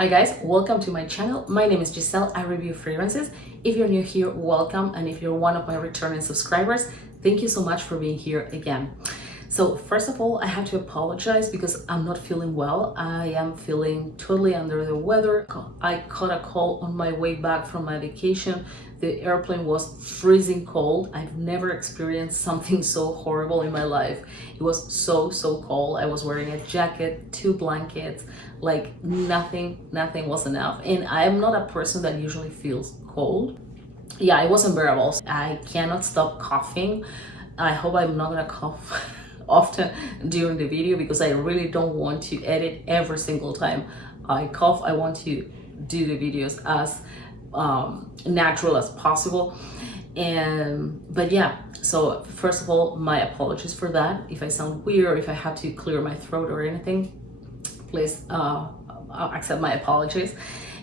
Hi guys, welcome to my channel. My name is Giselle. I review fragrances. If you're new here, welcome, and if you're one of my returning subscribers, thank you so much for being here again. So first of all, I have to apologize because I'm not feeling well. I am feeling totally under the weather. I caught a cold on my way back from my vacation. The airplane was freezing cold. I've never experienced something so horrible in my life. It was so cold. I was wearing a jacket, 2 blankets, like nothing was enough. And I'm not a person that usually feels cold. Yeah, it was unbearable. I cannot stop coughing. I hope I'm not gonna cough often during the video because I really don't want to edit every single time I cough. I want to do the videos as natural as possible. But yeah, so first of all, my apologies for that. If I sound weird, if I have to clear my throat or anything, please accept my apologies.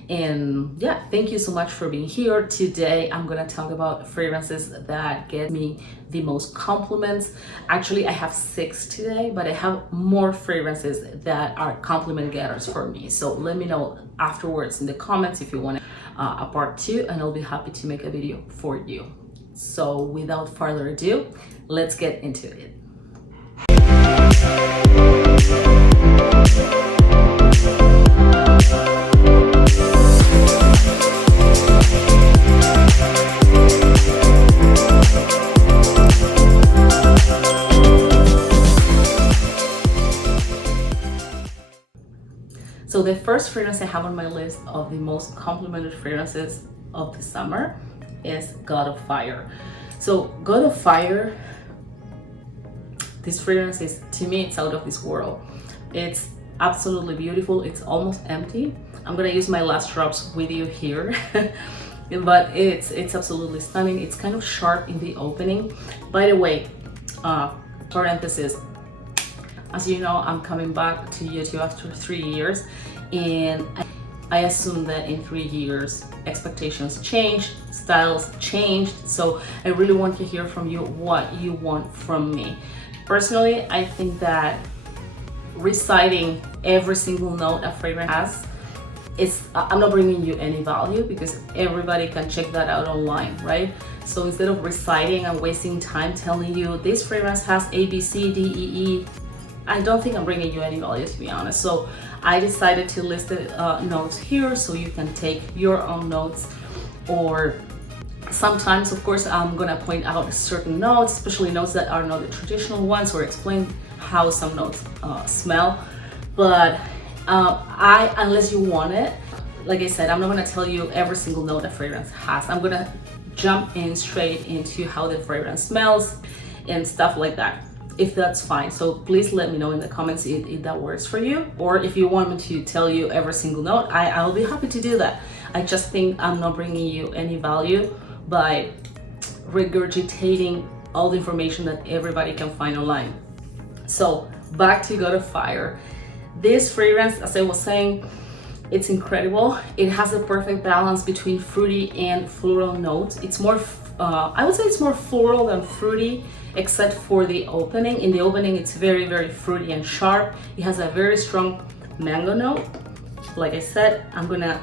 And yeah, thank you so much for being here. Today I'm gonna talk about fragrances that get me the most compliments. Actually, I have 6 today, but I have more fragrances that are compliment getters for me. So let me know afterwards in the comments if you want a part 2, and I'll be happy to make a video for you. So without further ado, let's get into it. So the first fragrance I have on my list of the most complimented fragrances of the summer is God of Fire. So God of Fire, this fragrance is, to me, it's out of this world. It's absolutely beautiful. It's almost empty. I'm gonna use my last drops with you here. But it's absolutely stunning. It's kind of sharp in the opening. By the way, parenthesis, as you know, I'm coming back to YouTube after 3 years, and I assume that in 3 years expectations changed, styles changed, so I really want to hear from you what you want from me. Personally, I think that reciting every single note a fragrance has, I'm not bringing you any value because everybody can check that out online, right? So instead of reciting and wasting time telling you this fragrance has A, B, C, D, E, E, I don't think I'm bringing you any value, to be honest. So I decided to list the notes here so you can take your own notes, or sometimes, of course, I'm gonna point out certain notes, especially notes that are not the traditional ones, or explain how some notes smell. But unless you want it, like I said, I'm not gonna tell you every single note a fragrance has. I'm gonna jump in straight into how the fragrance smells and stuff like that, if that's fine. So please let me know in the comments if that works for you, or if you want me to tell you every single note, I'll be happy to do that. I just think I'm not bringing you any value by regurgitating all the information that everybody can find online. So back to God of Fire. This fragrance, as I was saying, it's incredible. It has a perfect balance between fruity and floral notes. It's more, I would say it's more floral than fruity, except for the opening. In the opening, it's very fruity and sharp. It has a very strong mango note. Like I said, I'm gonna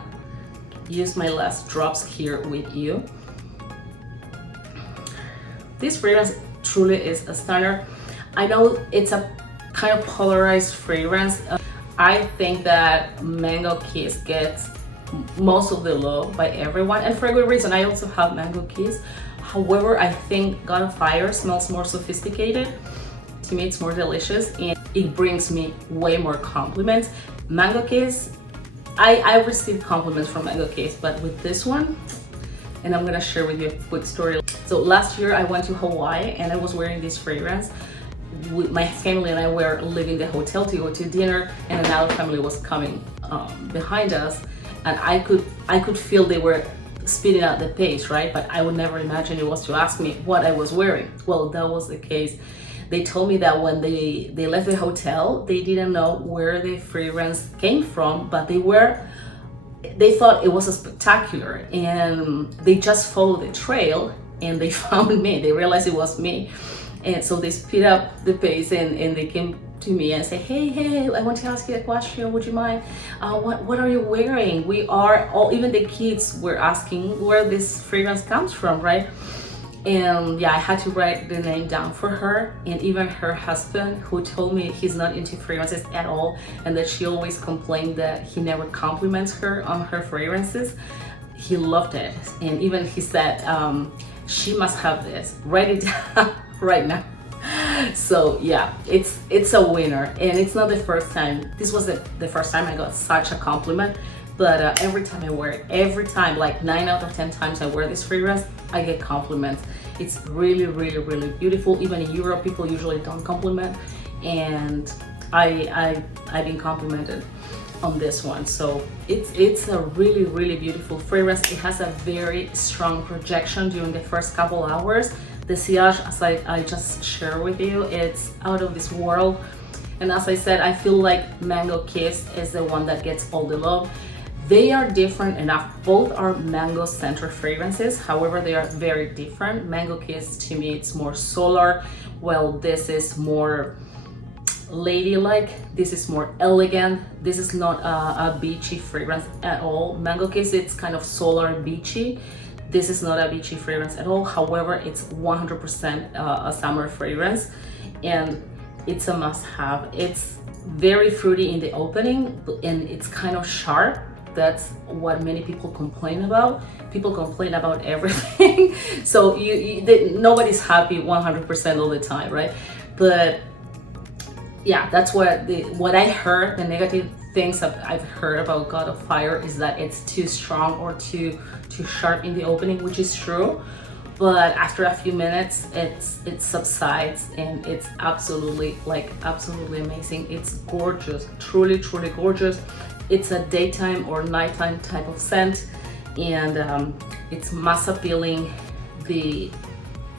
use my last drops here with you. This fragrance truly is a stunner. I know it's a kind of polarized fragrance. I think that Mango Kiss gets most of the love by everyone, and for a good reason. I also have Mango Kiss. However, I think God of Fire smells more sophisticated. To me, it's more delicious, and it brings me way more compliments. Mango Kiss, I received compliments from Mango Kiss, but with this one, and I'm gonna share with you a quick story. So last year I went to Hawaii and I was wearing this fragrance. My family and I were leaving the hotel to go to dinner, and another family was coming behind us, and I could feel they were speeding up the pace, right? But I would never imagine it was to ask me what I was wearing. Well, that was the case. They told me that when they left the hotel, they didn't know where the fragrance came from, but they thought it was a spectacular, and they just followed the trail and they found me. They realized it was me. And so they speed up the pace and they came to me and say, hey, I want to ask you a question, would you mind? What are you wearing? We are all, even the kids were asking where this fragrance comes from, right? And yeah, I had to write the name down for her, and even her husband, who told me he's not into fragrances at all and that she always complained that he never compliments her on her fragrances, he loved it. And even he said, she must have this, write it down right now. So yeah, it's a winner, and it's not the first time. This was the first time I got such a compliment, but every time I wear it, every time, like 9 out of 10 times I wear this fragrance, I get compliments. It's really, really, really beautiful. Even in Europe, people usually don't compliment, and I've been complimented on this one. So it's a really, really beautiful fragrance. It has a very strong projection during the first couple hours. The sillage, as I just shared with you, it's out of this world. And as I said, I feel like Mango Kiss is the one that gets all the love. They are different enough. Both are mango centered fragrances. However, they are very different. Mango Kiss, to me, it's more solar, while this is more ladylike. This is more elegant. This is not a beachy fragrance at all. Mango Kiss, it's kind of solar and beachy. This is not a beachy fragrance at all. However, it's 100% a summer fragrance, and it's a must-have. It's very fruity in the opening, and it's kind of sharp. That's what many people complain about. People complain about everything. So nobody's happy 100% all the time, right? But yeah, that's what I heard. The negative things I've heard about God of Fire is that it's too strong or too sharp in the opening, which is true. But after a few minutes, it subsides, and it's absolutely amazing. It's gorgeous, truly, truly gorgeous. It's a daytime or nighttime type of scent, and it's mass appealing.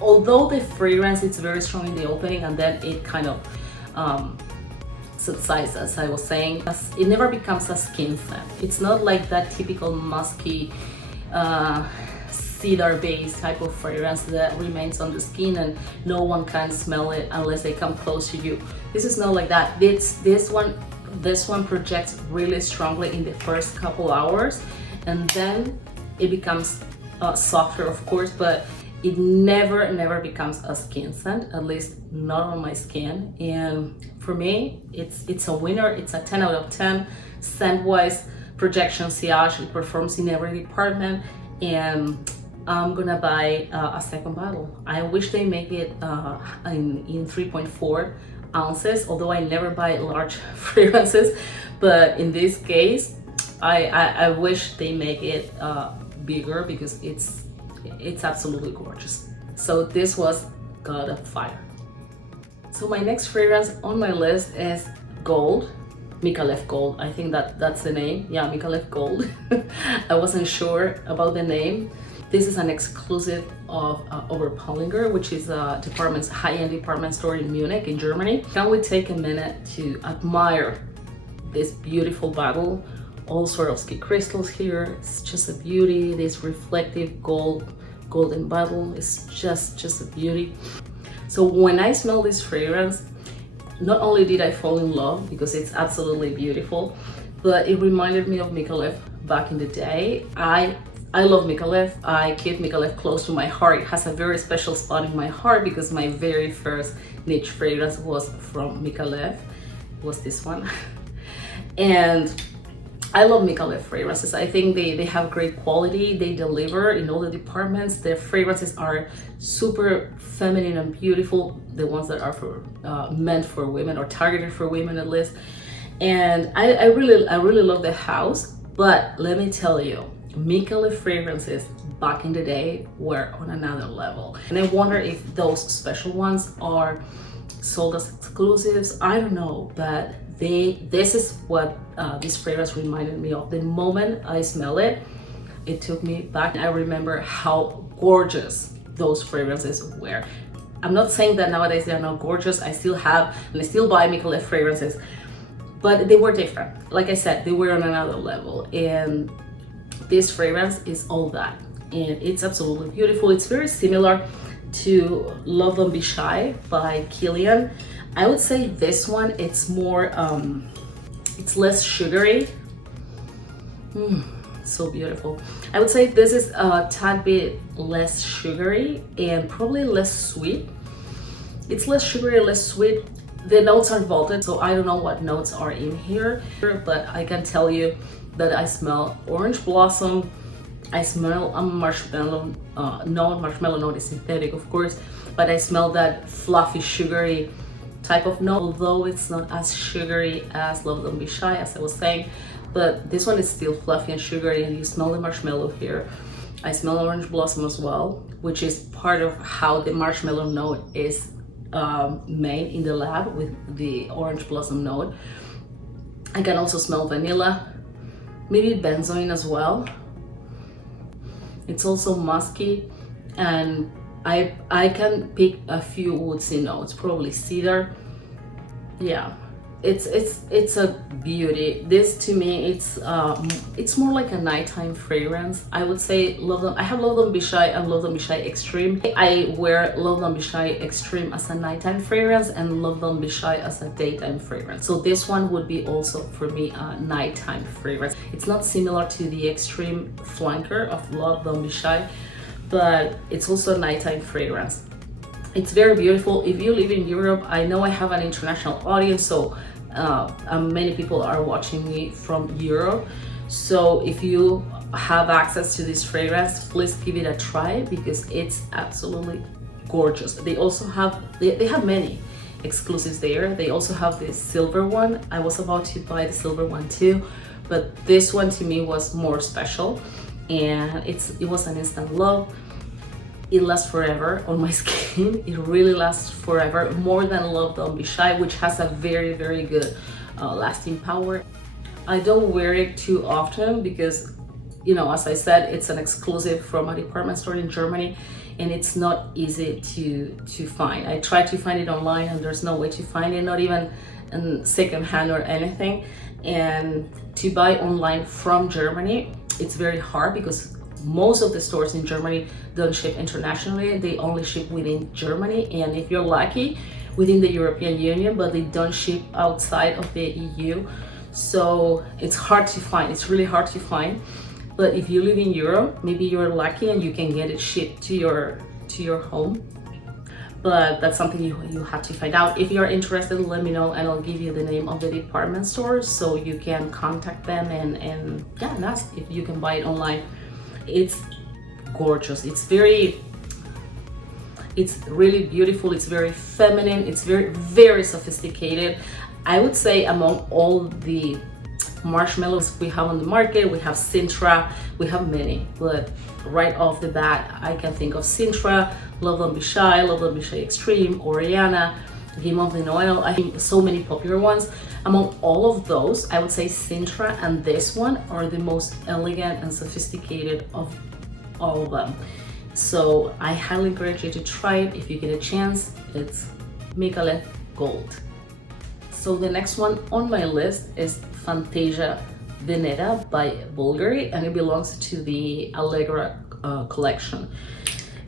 Although the fragrance, it's very strong in the opening, and then it kind of subsides, as I was saying. It never becomes a skin scent. It's not like that typical musky cedar-based type of fragrance that remains on the skin and no one can smell it unless they come close to you. This is not like that. This one projects really strongly in the first couple hours, and then it becomes softer, of course, but it never becomes a skin scent, at least not on my skin. And for me, it's a winner. It's a 10 out of 10 scent-wise. Projection, sillage, it performs in every department, and I'm gonna buy a second bottle. I wish they make it in 3.4 ounces, although I never buy large fragrances, but in this case I wish they make it bigger, because it's absolutely gorgeous. So this was God of Fire. So my next fragrance on my list is Gold. 𝘿𝙗𝙗 Gold, I think that's the name. Yeah, 𝘿𝙗𝙗 Gold. I wasn't sure about the name. This is an exclusive of Oberpollinger, which is a high-end department store in Munich, in Germany. Can we take a minute to admire this beautiful bottle? All sorts of crystals here. It's just a beauty. This reflective golden bottle is just a beauty. So when I smell this fragrance, not only did I fall in love because it's absolutely beautiful, but it reminded me of 𝘿𝙗𝙗 back in the day. I love 𝘿𝙗𝙗. I keep 𝘿𝙗𝙗 close to my heart. It has a very special spot in my heart because my very first niche fragrance was from 𝘿𝙗𝙗. It was this one. And I love 𝘿𝙗𝙗 fragrances. I think they have great quality. They deliver in all the departments. Their fragrances are super feminine and beautiful. The ones that are meant for women, or targeted for women at least. And I really love the house. But let me tell you, 𝘿𝙗𝙗 fragrances back in the day were on another level. And I wonder if those special ones are sold as exclusives. I don't know, but this is what this fragrance reminded me of. The moment I smell it, it took me back. I remember how gorgeous those fragrances were. I'm not saying that nowadays they're not gorgeous. I still have, and I still buy 𝘿𝙗𝙗 fragrances, but they were different. Like I said, they were on another level, and this fragrance is all that, and it's absolutely beautiful. It's very similar to Love Don't Be Shy by Kilian. I would say this one, it's more, it's less sugary. So beautiful. I would say this is a tad bit less sugary and probably less sweet. It's less sugary, less sweet. The notes are vaulted, so I don't know what notes are in here, but I can tell you that I smell orange blossom. I smell a marshmallow note. Marshmallow note is synthetic, of course, but I smell that fluffy, sugary type of note, although it's not as sugary as Love Don't Be Shy, as I was saying, but this one is still fluffy and sugary, and you smell the marshmallow here. I smell orange blossom as well, which is part of how the marshmallow note is made in the lab with the orange blossom note. I can also smell vanilla, maybe benzoin as well. It's also musky, and I can pick a few woodsy notes, probably cedar. Yeah, it's a beauty. This to me, it's more like a nighttime fragrance. I would say I have Love Don't Be Shy and Love Don't Be Shy Extreme. I wear Love Don't Be Shy Extreme as a nighttime fragrance and Love Don't Be Shy as a daytime fragrance. So this one would be also for me a nighttime fragrance. It's not similar to the Extreme flanker of Love Don't Be Shy, but it's also a nighttime fragrance. It's very beautiful. If you live in Europe, I know I have an international audience, so many people are watching me from Europe. So if you have access to this fragrance, please give it a try because it's absolutely gorgeous. They also have, they have many exclusives there. They also have this silver one. I was about to buy the silver one too, but this one to me was more special, and it was an instant love. It lasts forever on my skin. It really lasts forever, more than Love Don't Be Shy, which has a very, very good lasting power. I don't wear it too often because, you know, as I said, it's an exclusive from a department store in Germany, and it's not easy to find. I tried to find it online and there's no way to find it, not even in secondhand or anything. And to buy online from Germany, it's very hard because most of the stores in Germany don't ship internationally. They only ship within Germany, and if you're lucky, within the European Union, but they don't ship outside of the EU. So it's hard to find. It's really hard to find. But if you live in Europe, maybe you're lucky and you can get it shipped to your home. But that's something you have to find out. If you're interested, let me know and I'll give you the name of the department store so you can contact them and yeah, and ask if you can buy it online. It's gorgeous. It's really beautiful. It's very feminine. It's very, very sophisticated. I would say among all the marshmallows we have on the market, we have Sintra, we have many, but right off the bat, I can think of Sintra, Love Don't Be Shy, Love Don't Be Shy Extreme, Oriana, Guillemot de Noël. I think so many popular ones. Among all of those, I would say Sintra and this one are the most elegant and sophisticated of all of them. So I highly encourage you to try it if you get a chance. It's 𝘿𝙗𝙎 Gold. So the next one on my list is Fantasia Veneta by Bvlgari, and it belongs to the Allegra collection.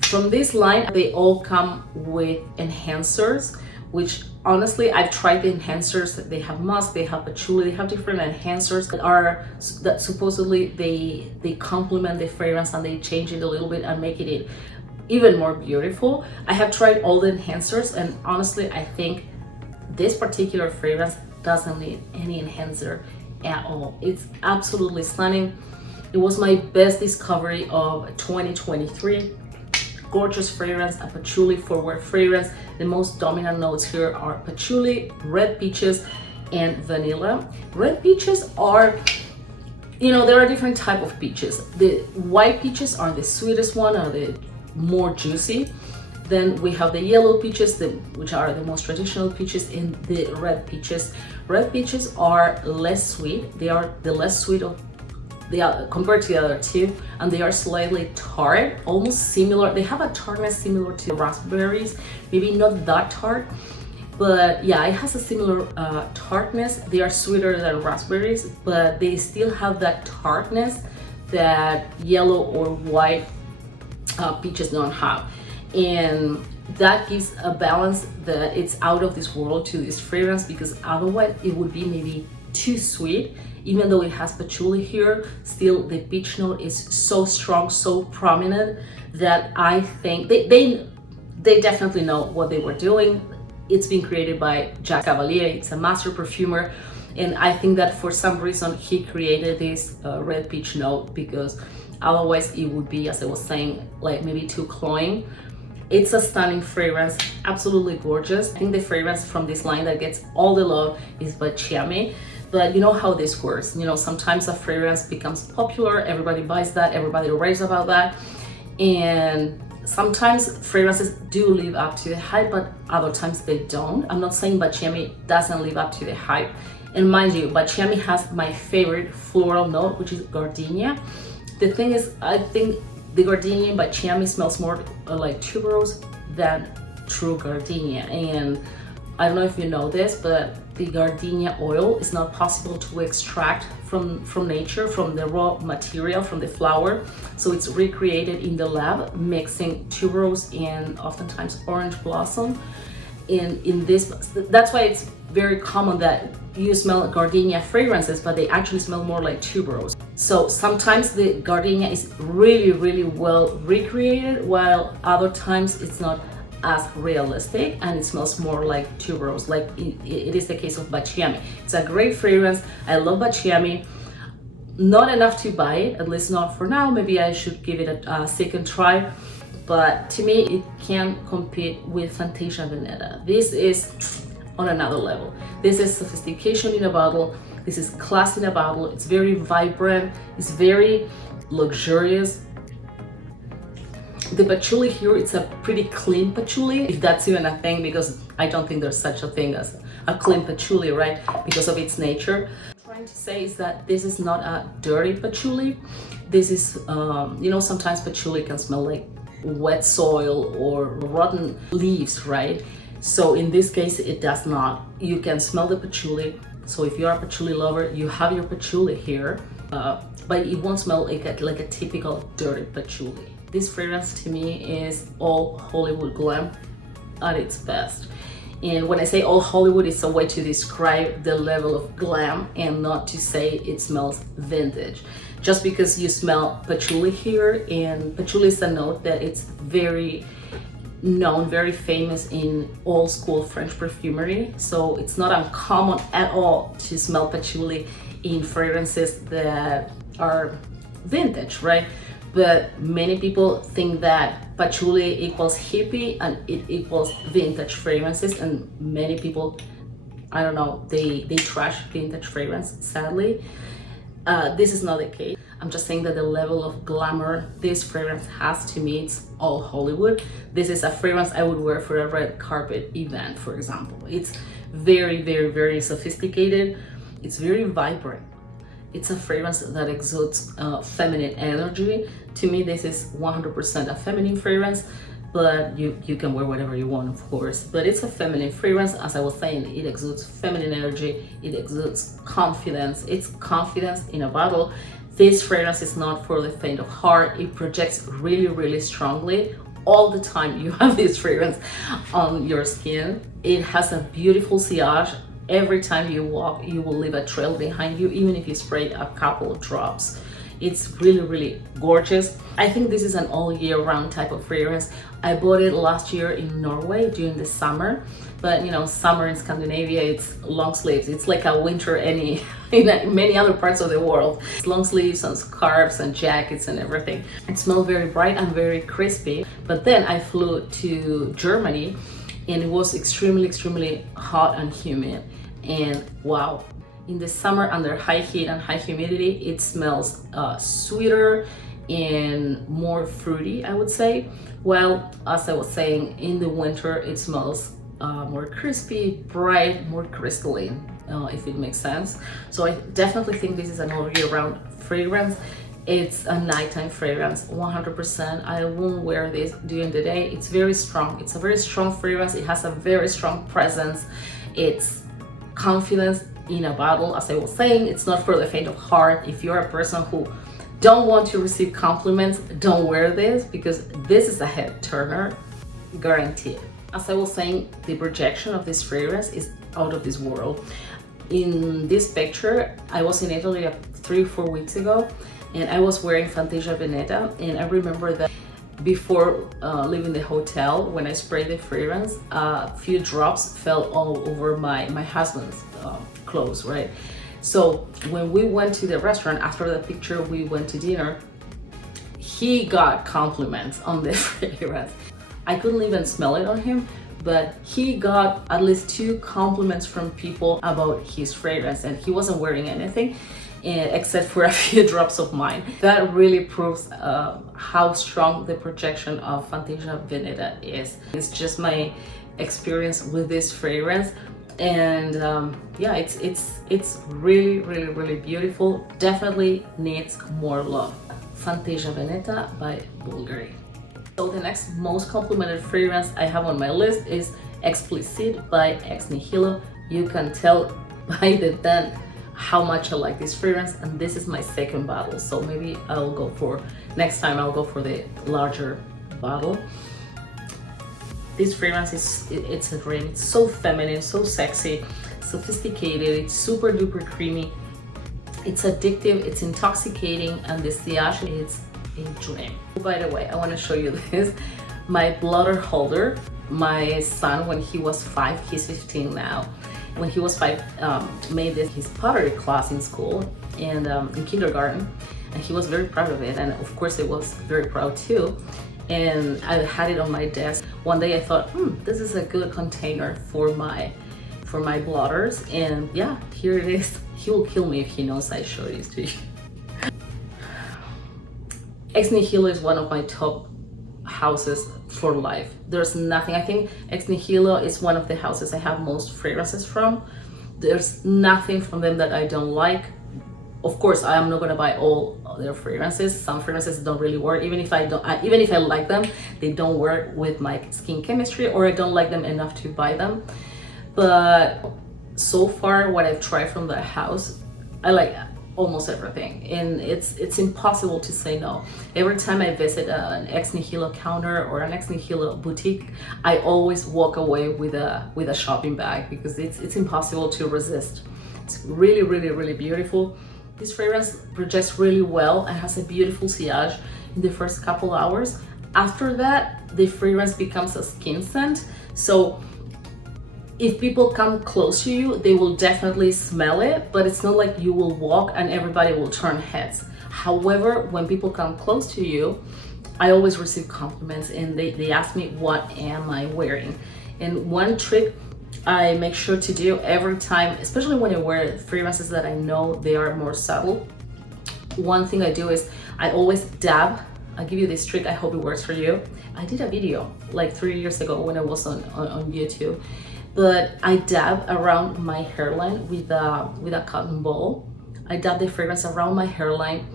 From this line, they all come with enhancers, which honestly, I've tried the enhancers. They have musk, they have patchouli, they have different enhancers that supposedly they complement the fragrance and they change it a little bit and make it even more beautiful. I have tried all the enhancers, and honestly, I think this particular fragrance doesn't need any enhancer at all. It's absolutely stunning. It was my best discovery of 2023. Gorgeous fragrance, a patchouli forward fragrance. The most dominant notes here are patchouli, red peaches, and vanilla. Red peaches are, you know, there are different type of peaches. The white peaches are the sweetest one, are the more juicy. Then we have the yellow peaches, which are the most traditional peaches, and the red peaches. Red peaches are less sweet. They are the less sweet of compared to the other two, and they are slightly tart, almost similar. They have a tartness similar to raspberries, maybe not that tart, but yeah, it has a similar tartness. They are sweeter than raspberries, but they still have that tartness that yellow or white peaches don't have. and that gives a balance that it's out of this world to this fragrance, because otherwise it would be maybe too sweet. Even though it has patchouli here, still the peach note is so strong, so prominent, that I think they definitely know what they were doing. It's been created by Jacques Cavalier. It's a master perfumer, and I think that for some reason he created this red peach note, because otherwise it would be, as I was saying, like maybe too cloying. It's a stunning fragrance, absolutely gorgeous. I think the fragrance from this line that gets all the love is 𝘿𝙗𝙗. But you know how this works. You know, sometimes a fragrance becomes popular, everybody buys that, everybody raves about that, and sometimes fragrances do live up to the hype, but other times they don't. I'm not saying 𝘿𝙗𝙗 doesn't live up to the hype. And mind you, 𝘿𝙗𝙗 has my favorite floral note, which is gardenia. The thing is, I think the gardenia in 𝘿𝙗𝙗 smells more like tuberose than true gardenia. And I don't know if you know this, but the gardenia oil is not possible to extract from nature, from the raw material, from the flower. So it's recreated in the lab, mixing tuberose and oftentimes orange blossom. In this, that's why it's very common that you smell gardenia fragrances, but they actually smell more like tuberose. So sometimes the gardenia is really, really well recreated, while other times it's not as realistic and it smells more like tuberose, like it is the case of 𝘿𝙗𝙗. It's a great fragrance. I love 𝘿𝙗𝙗. Not enough to buy it, at least not for now. Maybe I should give it a second try. But to me, it can't compete with Fantasia Veneta. This is on another level. This is sophistication in a bottle. This is class in a bottle. It's very vibrant. It's very luxurious. The patchouli here, it's a pretty clean patchouli, if that's even a thing, because I don't think there's such a thing as a clean patchouli, right? Because of its nature. What I'm trying to say is that this is not a dirty patchouli. This is, you know, sometimes patchouli can smell like wet soil or rotten leaves, right? So in this case, it does not. You can smell the patchouli. So if you're a patchouli lover, you have your patchouli here, but it won't smell like a typical dirty patchouli. This fragrance to me is all Hollywood glam at its best. And when I say all Hollywood, it's a way to describe the level of glam and not to say it smells vintage. Just because you smell patchouli here, and patchouli is a note that it's very known, very famous in old school French perfumery. So it's not uncommon at all to smell patchouli in fragrances that are vintage, right? But many people think that patchouli equals hippie and it equals vintage fragrances, and many people, I don't know, they trash vintage fragrance, sadly. This is not the case. I'm just saying that the level of glamour this fragrance has, to me, it's all Hollywood. This is a fragrance I would wear for a red carpet event, for example. It's very, very, very sophisticated. It's very vibrant. It's a fragrance that exudes feminine energy. To me, this is 100% a feminine fragrance, but you can wear whatever you want, of course. But it's a feminine fragrance. As I was saying, it exudes feminine energy. It exudes confidence. It's confidence in a bottle. This fragrance is not for the faint of heart. It projects really, really strongly. All the time you have this fragrance on your skin. It has a beautiful sillage. Every time you walk, you will leave a trail behind you, even if you spray a couple of drops. It's really, really gorgeous. I think this is an all year round type of fragrance. I bought it last year in Norway during the summer, but you know, summer in Scandinavia, it's long sleeves. It's like a winter in many other parts of the world. It's long sleeves and scarves and jackets and everything. It smelled very bright and very crispy. But then I flew to Germany, and it was extremely, extremely hot and humid. And wow, in the summer under high heat and high humidity, it smells sweeter and more fruity, I would say. Well, as I was saying, in the winter, it smells more crispy, bright, more crystalline, if it makes sense. So I definitely think this is an all year round fragrance. It's a nighttime fragrance, 100%. I won't wear this during the day. It's very strong. It's a very strong fragrance. It has a very strong presence. It's confidence in a bottle. As I was saying, it's not for the faint of heart. If you're a person who don't want to receive compliments, don't wear this, because this is a head turner. guaranteed. As I was saying, the projection of this fragrance is out of this world. In this picture, I was in Italy 3 or 4 weeks ago, and I was wearing Fantasia Veneta, and I remember that before leaving the hotel, when I sprayed the fragrance, a few drops fell all over my husband's clothes, right? So when we went to the restaurant, after the picture, we went to dinner, he got compliments on the fragrance. I couldn't even smell it on him, but he got at least 2 compliments from people about his fragrance, and he wasn't wearing anything except for a few drops of mine. That really proves how strong the projection of Fantasia Veneta is. It's just my experience with this fragrance, and yeah, it's really beautiful. Definitely needs more love. Fantasia Veneta by Bvlgari. So the next most complimented fragrance I have on my list is Explicite by ex Nihilo. You can tell by the scent how much I like this fragrance, and this is my second bottle, so maybe next time I'll go for the larger bottle. This fragrance it's a dream. It's so feminine, so sexy, sophisticated, it's super duper creamy, it's addictive, it's intoxicating, and the sillage is a dream. By the way, I want to show you this, my blotter holder. My son, when he was 5, he's 15 now. When he was 5, made his pottery class in school and in kindergarten, and he was very proud of it, and of course I was very proud too. And I had it on my desk. One day I thought, this is a good container for my blotters, and yeah, here it is. He will kill me if he knows I showed this to you. Ex Nihilo is one of my top houses for life. There's nothing, I think ex Nihilo is one of the houses I have most fragrances from. There's nothing from them that I don't like. Of course, I am not gonna buy all their fragrances. Some fragrances don't really work. Even if I like them, they don't work with my skin chemistry, or I don't like them enough to buy them. But so far, what I've tried from the house, I like almost everything, and it's impossible to say no. Every time I visit an ex Nihilo counter or an ex Nihilo boutique, I always walk away with a shopping bag, because it's impossible to resist. It's really beautiful. This fragrance projects really well and has a beautiful sillage in the first couple hours. After that, the fragrance becomes a skin scent, so if people come close to you, they will definitely smell it, but it's not like you will walk and everybody will turn heads. However, when people come close to you, I always receive compliments, and they ask me, what am I wearing? And one trick I make sure to do every time, especially when I wear fragrances that I know they are more subtle, one thing I do is I always dab. I'll give you this trick, I hope it works for you. I did a video like 3 years ago when I was on YouTube. But I dab around my hairline with a cotton ball. I dab the fragrance around my hairline,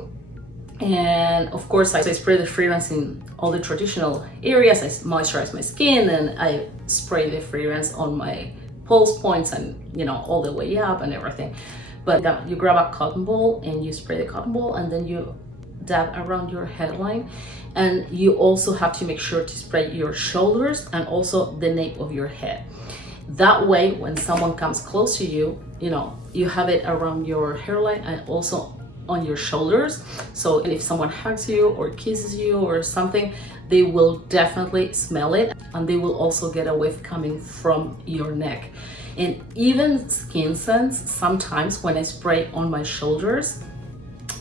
and of course I spray the fragrance in all the traditional areas. I moisturize my skin, and I spray the fragrance on my pulse points, and all the way up and everything. But you grab a cotton ball and you spray the cotton ball, and then you dab around your hairline, and you also have to make sure to spray your shoulders and also the nape of your head. That way, when someone comes close to you, you have it around your hairline and also on your shoulders. So if someone hugs you or kisses you or something, they will definitely smell it, and they will also get a whiff coming from your neck. And even skin scents, sometimes when I spray on my shoulders,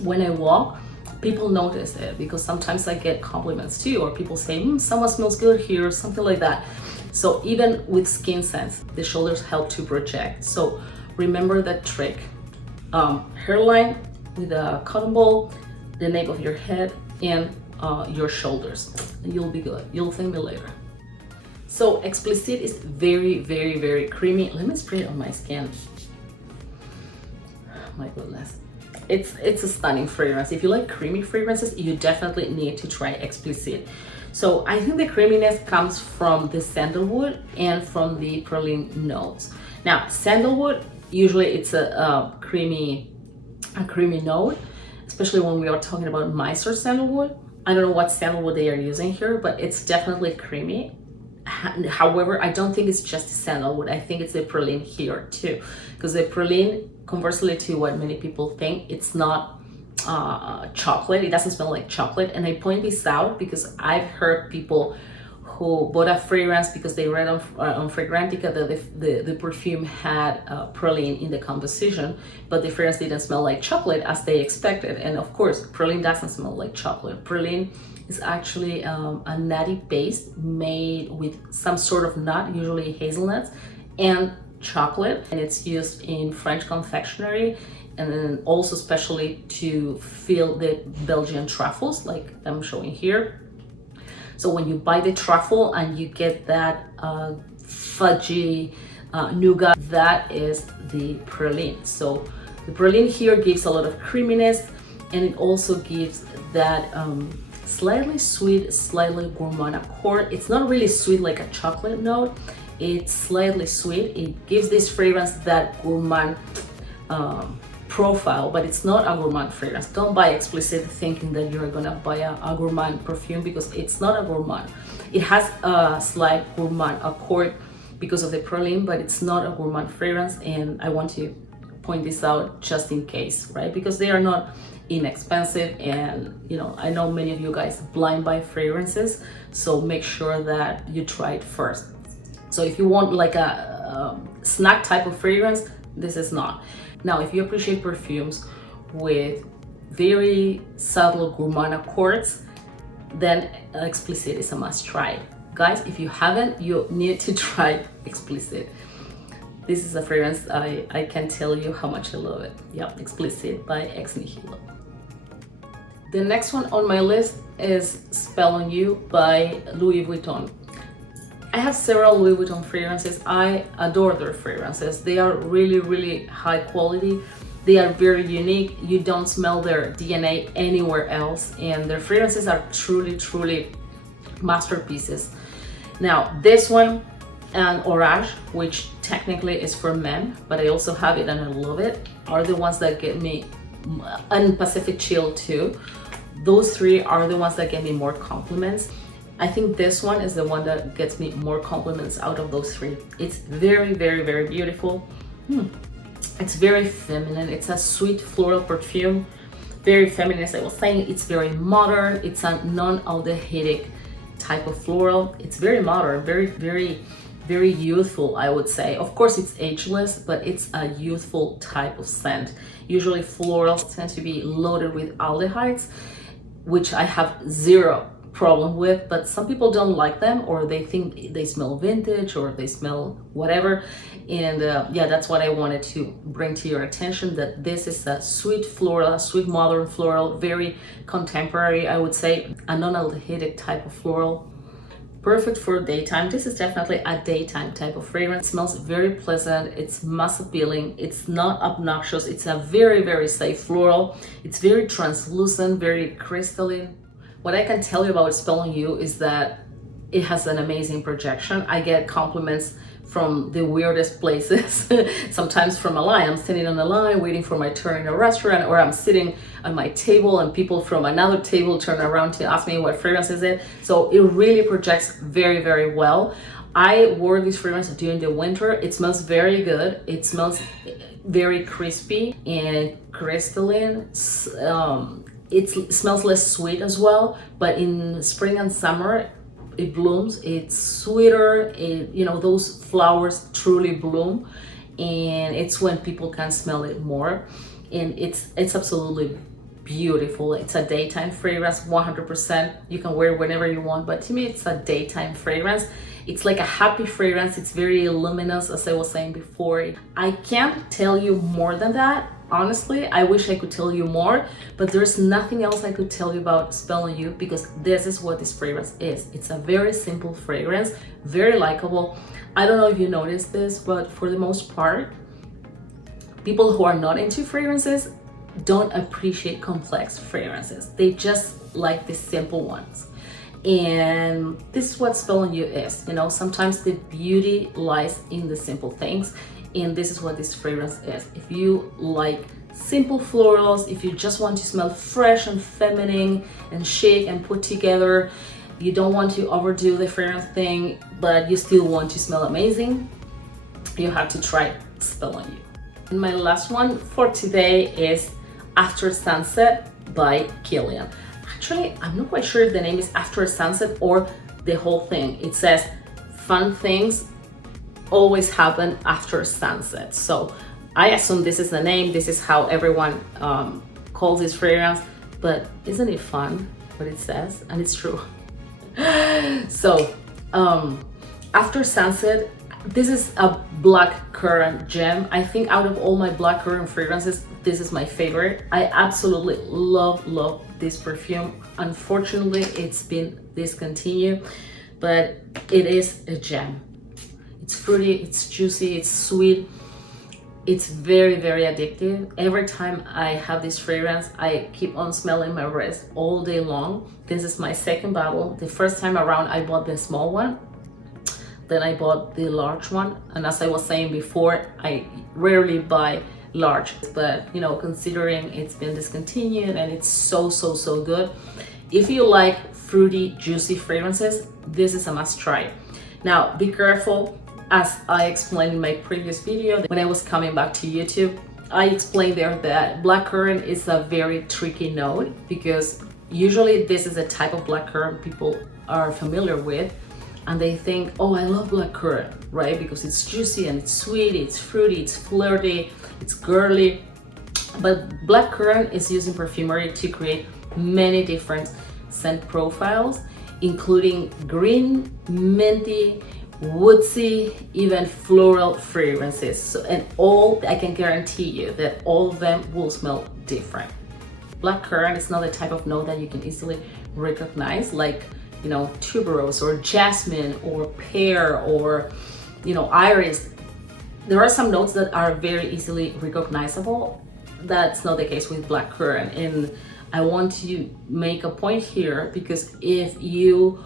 when I walk, people notice it, because sometimes I get compliments too, or people say, someone smells good here, or something like that. So even with skin scents, the shoulders help to project. So remember that trick. Hairline with a cotton ball, the nape of your head, and your shoulders. You'll be good. You'll thank me later. So Explicite is very creamy. Let me spray it on my skin. My goodness. It's a stunning fragrance. If you like creamy fragrances, you definitely need to try Explicite. So I think the creaminess comes from the sandalwood and from the praline notes. Now, sandalwood, usually it's a creamy note, especially when we are talking about Meister sandalwood. I don't know what sandalwood they are using here, but it's definitely creamy. However, I don't think it's just the sandalwood. I think it's the praline here too, because the praline, conversely to what many people think, it's not chocolate. It doesn't smell like chocolate. And I point this out because I've heard people who bought a fragrance because they read on Fragrantica that the perfume had praline in the composition, but the fragrance didn't smell like chocolate as they expected. And of course, praline doesn't smell like chocolate. Praline is actually a nutty paste made with some sort of nut, usually hazelnuts, and chocolate. And it's used in French confectionery, and then also especially to fill the Belgian truffles, like I'm showing here. So when you buy the truffle and you get that fudgy nougat, that is the praline. So the praline here gives a lot of creaminess, and it also gives that slightly sweet, slightly gourmand accord. It's not really sweet like a chocolate note. It's slightly sweet. It gives this fragrance that gourmand profile, but it's not a gourmand fragrance. Don't buy Explicite thinking that you're gonna buy a gourmand perfume, because it's not a gourmand. It has a slight gourmand accord because of the praline, but it's not a gourmand fragrance. And I want to point this out just in case, right? Because they are not inexpensive, and you know, I know many of you guys blind buy fragrances, so make sure that you try it first. So if you want like a snack type of fragrance, this is not. Now, if you appreciate perfumes with very subtle gourmand accords, then Explicite is a must try. Guys, if you haven't, you need to try Explicite. This is a fragrance I can tell you how much I love it. Yeah, Explicite by ex Nihilo. The next one on my list is Spell on You by Louis Vuitton. I have several Louis Vuitton fragrances. I adore their fragrances. They are really, really high quality. They are very unique. You don't smell their DNA anywhere else, and their fragrances are truly, truly masterpieces. Now, this one and 𝘿𝙗𝙎𝙎, which technically is for men, but I also have it and I love it, are the ones that get me, and Pacific Chill too. Those three are the ones that get me more compliments. I think this one is the one that gets me more compliments out of those three. It's very, very, very beautiful. It's very feminine. It's a sweet floral perfume. Very feminine, as I was saying. It's very modern. It's a non-aldehydic type of floral. It's very modern, very, very, very youthful, I would say. Of course, it's ageless, but it's a youthful type of scent. Usually florals tend to be loaded with aldehydes, which I have zero problem with, but some people don't like them, or they think they smell vintage, or they smell whatever. And yeah, that's what I wanted to bring to your attention, that this is a sweet floral, a sweet modern floral, very contemporary, I would say, a non-aldehydic type of floral. Perfect for daytime. This is definitely a daytime type of fragrance. It smells very pleasant. It's mass appealing. It's not obnoxious. It's a very, very safe floral. It's very translucent, very crystalline. What I can tell you about Spell on You is that it has an amazing projection. I get compliments from the weirdest places. Sometimes from a line. I'm standing on the line waiting for my turn in a restaurant, or I'm sitting on my table and people from another table turn around to ask me what fragrance is it. So it really projects very, very well. I wore this fragrance during the winter. It smells very good. It smells very crispy and crystalline. It smells less sweet as well, but in spring and summer it blooms. It's sweeter. You know, those flowers truly bloom, and it's when people can smell it more. And it's absolutely beautiful. It's a daytime fragrance, 100%. You can wear it whenever you want, but to me it's a daytime fragrance. It's like a happy fragrance. It's very luminous, as I was saying before. I can't tell you more than that. Honestly, I wish I could tell you more, but there's nothing else I could tell you about Spell on You, because this is what this fragrance is. It's a very simple fragrance, very likable. I don't know if you noticed this, but for the most part, people who are not into fragrances don't appreciate complex fragrances. They just like the simple ones. And this is what Spell on You is. You know, sometimes the beauty lies in the simple things. And this is what this fragrance is. If you like simple florals, if you just want to smell fresh and feminine and chic and put together, you don't want to overdo the fragrance thing, but you still want to smell amazing, you have to try Spell on You. And my last one for today is After Sunset by Kilian. Actually, I'm not quite sure if the name is After Sunset or the whole thing. It says fun things always happen after sunset. So I assume this is the name. This is how everyone calls this fragrance. But isn't it fun what it says? And it's true. So After Sunset, this is a blackcurrant gem. I think out of all my blackcurrant fragrances, this is my favorite. I absolutely love this perfume. Unfortunately, it's been discontinued, but it is a gem. It's fruity, it's juicy, it's sweet. It's very addictive. Every time I have this fragrance, I keep on smelling my wrist all day long. This is my second bottle. The first time around, I bought the small one. Then I bought the large one. And as I was saying before, I rarely buy large, but you know, considering it's been discontinued and it's so good, if you like fruity, juicy fragrances, this is a must try. Now, be careful. As I explained in my previous video, when I was coming back to YouTube, I explained there that blackcurrant is a very tricky note, because usually this is a type of blackcurrant people are familiar with, and they think, oh, I love blackcurrant, right? Because it's juicy and it's sweet, it's fruity, it's flirty, it's girly. But blackcurrant is used in perfumery to create many different scent profiles, including green, minty, woodsy, even floral fragrances. So, and all, I can guarantee you that all of them will smell different. Blackcurrant is not the type of note that you can easily recognize, like, you know, tuberose or jasmine or pear or, you know, iris. There are some notes that are very easily recognizable. That's not the case with blackcurrant. And I want to make a point here, because if you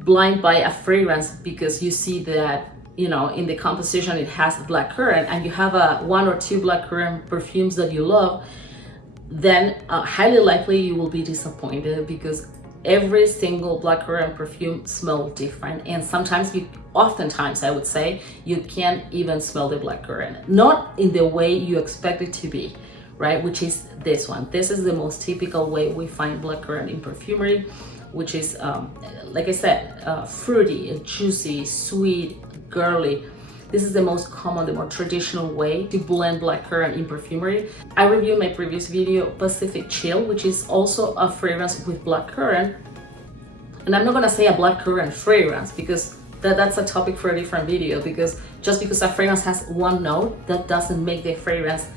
blind buy a fragrance because you see that, you know, in the composition it has blackcurrant, and you have one or two blackcurrant perfumes that you love, then highly likely you will be disappointed, because every single blackcurrant perfume smells different, and oftentimes I would say, you can't even smell the blackcurrant, not in the way you expect it to be, right? Which is this one. This is the most typical way we find blackcurrant in perfumery, which is, like I said, fruity, juicy, sweet, girly. This is the most common, the more traditional way to blend blackcurrant in perfumery. I reviewed my previous video, Pacific Chill, which is also a fragrance with blackcurrant. And I'm not gonna say a blackcurrant fragrance, because that's a topic for a different video, because just because a fragrance has one note, that doesn't make the fragrance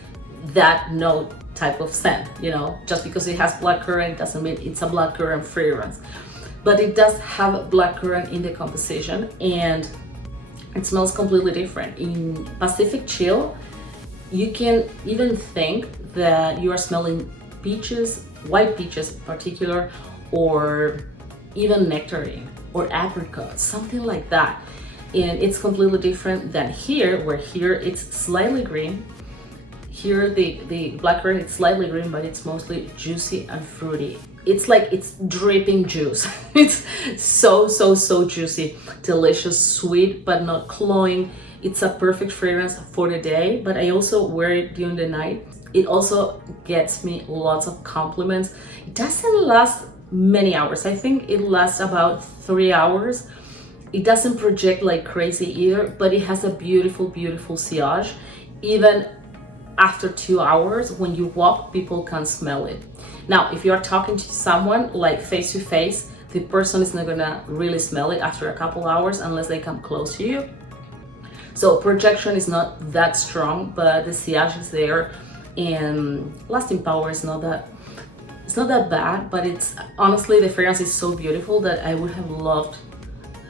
that note type of scent, you know. Just because it has blackcurrant doesn't mean it's a blackcurrant fragrance. But it does have blackcurrant in the composition, and it smells completely different. In Pacific Chill, you can even think that you are smelling peaches, white peaches in particular, or even nectarine or apricot, something like that. And it's completely different than here, where here it's slightly green. Here the blackcurrant is slightly green, but it's mostly juicy and fruity. It's like it's dripping juice. It's so juicy, delicious, sweet, but not cloying. It's a perfect fragrance for the day, but I also wear it during the night. It also gets me lots of compliments. It doesn't last many hours. I think it lasts about 3 hours. It doesn't project like crazy either, but it has a beautiful sillage. Even after 2 hours, when you walk, people can smell it. Now, if you are talking to someone like face to face, the person is not gonna really smell it after a couple hours unless they come close to you. So projection is not that strong, but the sillage is there, and lasting power is not that bad. But it's honestly, the fragrance is so beautiful that I would have loved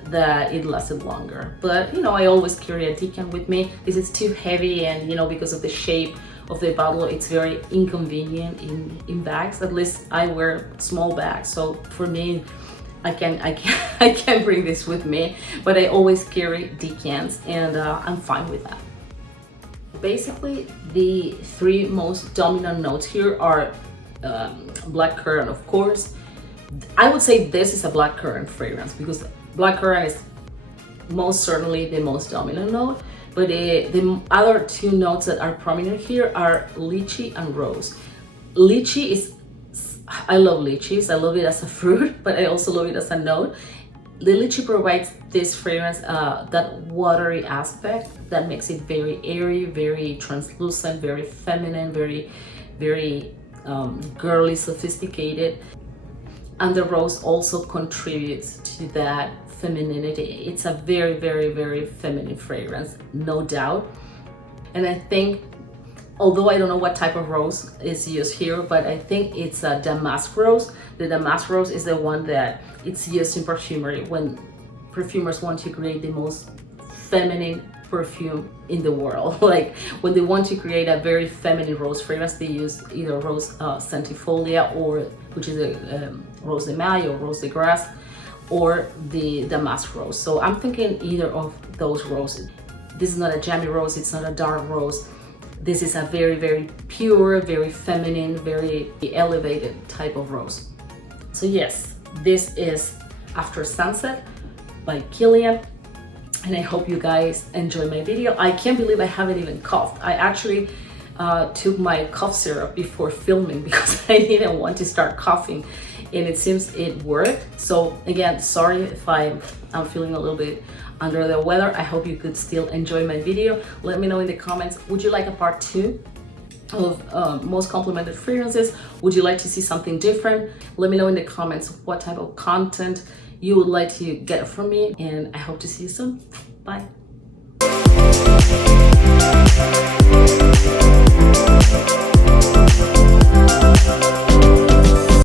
that it lasted longer. But you know, I always carry a decant with me. This is too heavy, and you know, because of the shape of the bottle, it's very inconvenient in bags. At least I wear small bags, so for me, I can't bring this with me. But I always carry decants, and I'm fine with that. Basically, the three most dominant notes here are blackcurrant, of course, I would say this is a blackcurrant fragrance because blackcurrant is most certainly the most dominant note, but the other two notes that are prominent here are lychee and rose. Lychee is, I love lychees. I love it as a fruit, but I also love it as a note. The lychee provides this fragrance, that watery aspect that makes it very airy, very translucent, very feminine, very girly, sophisticated. And the rose also contributes to that femininity. It's a very feminine fragrance, no doubt. And I think, although I don't know what type of rose is used here, but I think it's a damask rose. The damask rose is the one that it's used in perfumery when perfumers want to create the most feminine perfume in the world. Like when they want to create a very feminine rose fragrance, they use either rose centifolia, or which is a rose de mayo or rose de grasse, or the damask rose. So I'm thinking either of those roses. This is not a jammy rose, it's not a dark rose. This is a very pure, very feminine, very elevated type of rose. So yes, this is After Sunset by Kilian, and I hope you guys enjoy my video. I can't believe I haven't even coughed. I actually took my cough syrup before filming because I didn't want to start coughing, and it seems it worked. So again, sorry if I'm feeling a little bit under the weather. I hope you could still enjoy my video. Let me know in the comments, would you like a part 2 of most complimented fragrances? Would you like to see something different? Let me know in the comments what type of content you would like to get from me, and I hope to see you soon. Bye.